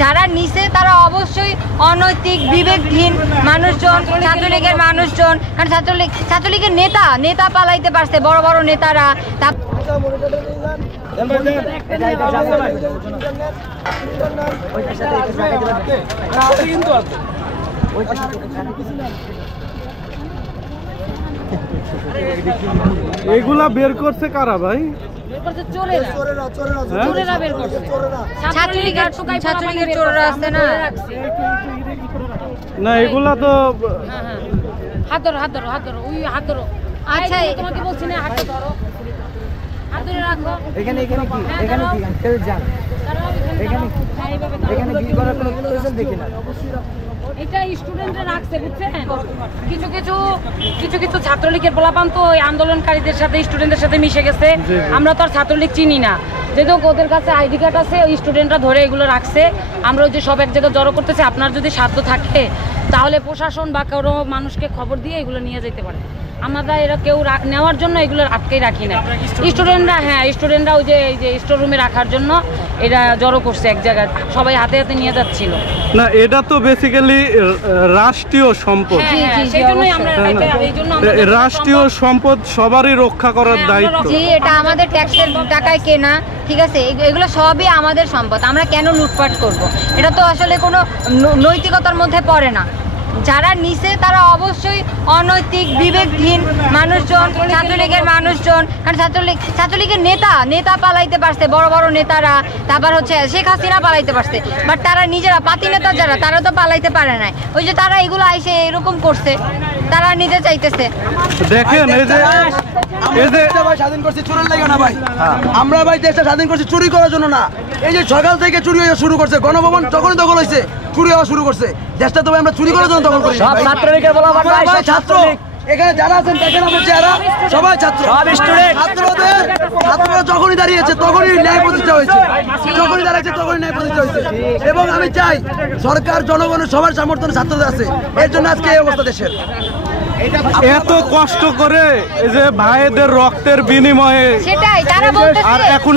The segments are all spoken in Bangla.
যারা নিছে তারা অবশ্যই অনৈতিক বিবেকহীন মানুষজন, ছাত্রলীগের মানুষজন। কারণ ছাত্রলীগের নেতা পালাইতে পারছে, বড় বড় নেতারা। এগুলা বের করছে কারা ভাই? ছাত্রলীগের চোররা আছে না? না এগুলা তো হাত ধরো ওই হাত ধরো। আচ্ছা তোমাকে বলছি না, হাত ধরো, হাত ধরে রাখো। এখানে কি কেউ যান এখানে বিল করার কোনো প্রয়োজন দেখি না। এটা স্টুডেন্টরা রাখছে, বুঝছেন? কিছু ছাত্রলীগের পোলাপান তো ওই আন্দোলনকারীদের সাথে, স্টুডেন্টদের সাথে মিশে গেছে। আমরা তো আর ছাত্রলীগ চিনি না, যেহেতু ওদের কাছে আইডি কার্ড আছে, ওই স্টুডেন্টরা ধরে এগুলো রাখছে। আমরা ওই যে সব এক জায়গায় জড়ো করতেছি। আপনার যদি সাধ্য থাকে তাহলে প্রশাসন বা কোনো মানুষকে খবর দিয়ে এগুলো নিয়ে যেতে পারে। আমরা এরা কেউ নেওয়ার জন্য এগুলো আটকেই রাখি না। স্টুডেন্টরা ওই যে স্টোর রুমে রাখার জন্য এরা জড়ো করছে এক জায়গায়, সবাই হাতে হাতে নিয়ে যাচ্ছিল। না এটা তো বেসিক্যালি রাষ্ট্রীয় সম্পদ। রাষ্ট্রীয় সম্পদ সবারই রক্ষা করার দায়িত্ব। জি, এটা আমাদের ট্যাক্সের টাকায় কেনা, ঠিক আছে? এগুলো সবই আমাদের সম্পদ, আমরা কেন লুটপাট করব? এটা তো আসলে কোনো নৈতিকতার মধ্যে পড়ে না। যারা নিছে তারা অবশ্যই অনৈতিক বিবেকহীন মানুষজন, ছাত্রলীগের মানুষজন। কারণ ছাত্রলীগের নেতা পালাইতে পারছে, বড় বড় নেতারা। তারপর হচ্ছে শেখ হাসিনা পালাইতে পারছে, বাট তারা নিজেরা পাতি নেতা যারা, তারা তো পালাইতে পারে নাই। ওই যে তারা এগুলো আইসে এরকম করছে, তারা নিজে চাইতেছে। দেখেন এই যে স্বাধীন করছি চুরির লাগে না ভাই, আমরা ভাই দেশটা স্বাধীন করছি চুরি করার জন্য না। এই যে সকাল থেকে চুরি হয়ে শুরু করছে, গণভবন যখনই দখল হয়েছে চুরি হওয়া শুরু করছে। দেশটা তো আমরা চুরি করার জন্য দখল করি। ছাত্র এখানে যারা আছেন দেখেন আমার চেহারা, সবাই ছাত্র। ছাত্ররা যখনই দাঁড়িয়েছে তখনই ন্যায় প্রতিষ্ঠা হয়েছে, যখনই দাঁড়িয়েছে তখনই ন্যায় প্রতিষ্ঠা হয়েছে। এবং আমি চাই সরকার জনগণের সবার সমর্থনে ছাত্রদের আছে, এর জন্য আজকে এই অবস্থা দেশের। এত কষ্ট করে এই যে ভাইদের রক্তের বিনিময়ে, সেটাই তারা বলতেছে। আর এখন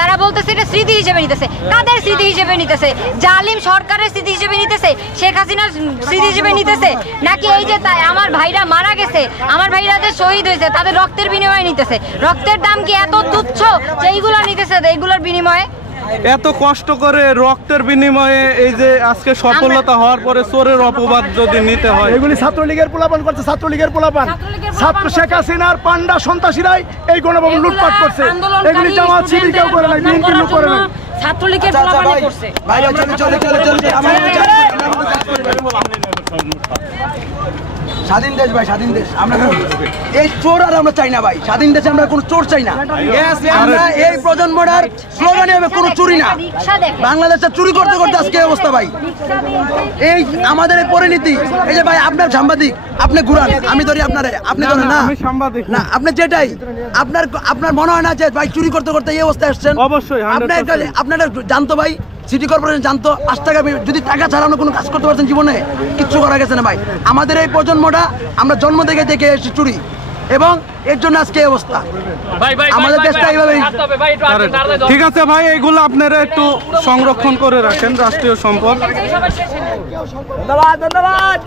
তারা বলতেছে এটা স্মৃতি হিসেবে নিতেছে। কাদের স্মৃতি হিসেবে নিতেছে? জালিম সরকারের স্মৃতি হিসেবে নিতেছে, শেখ হাসিনার স্মৃতি হিসেবে নিতেছে, নাকি এই যে তাই আমার ভাইরা মারা গেছে, আমার ভাইরা যে শহীদ হয়েছে তাদের রক্তের বিনিময়ে নিতেছে? রক্তের দাম কি এত তুচ্ছ যে এইগুলো নিতেছে? এইগুলোর বিনিময়ে এত কষ্ট করে রক্তের বিনিময়ে এই যে আজকে সফলতা হওয়ার পরে চোরের অপবাদ যদি নিতে হয়, এগুলি ছাত্রলীগের পোলাপান করছে। ছাত্রলীগের পোলাপান, ছাত্র শেখ হাসিনার পান্ডা সন্ত্রাসীরাই এই গণভবন লুটপাট করছে। এগুলি জামাত শিবির কেউ করে নাই, বিএনপি লোক করে নাই, ছাত্রলীগের পোলাপান করছে। স্বাধীন দেশ ভাই, স্বাধীন দেশ। আমরা এই চোর আর আমরা চাই না ভাই, স্বাধীন দেশে আমরা কোনো চোর চাই না। আমরা এই প্রজন্মটার স্লোগানে হবে কোনো চুরি না। বাংলাদেশে চুরি করতে করতে আজকে অবস্থা ভাই। এই আমাদের এই পরিণতি, এই যে ভাই আপনার সাংবাদিক, আপনি ঘুরান, আমি ধরি আপনারে, আপনি ধরেন না, না আপনি যেটাই আপনার মনে হয় না যে ভাই চুরি করতে করতে এই অবস্থায় আসছেন? অবশ্যই আপনারা জানতো ভাই, সিটি কর্পোরেশন জানতো 8 টাকা, যদি টাকা ছাড়া আমরা কোনো কাজ করতে পারছেন জীবনে? কিচ্ছু করা গেছে না ভাই। আমাদের এই প্রজন্মটা আমরা জন্ম থেকে দেখে এসেছি চুরি, এবং এর জন্য আজকে এই অবস্থা। আমাদের দেশটা এইভাবেই। ঠিক আছে ভাই, এগুলো আপনারা একটু সংরক্ষণ করে রাখেন, রাষ্ট্রীয় সম্পদ। ধন্যবাদ।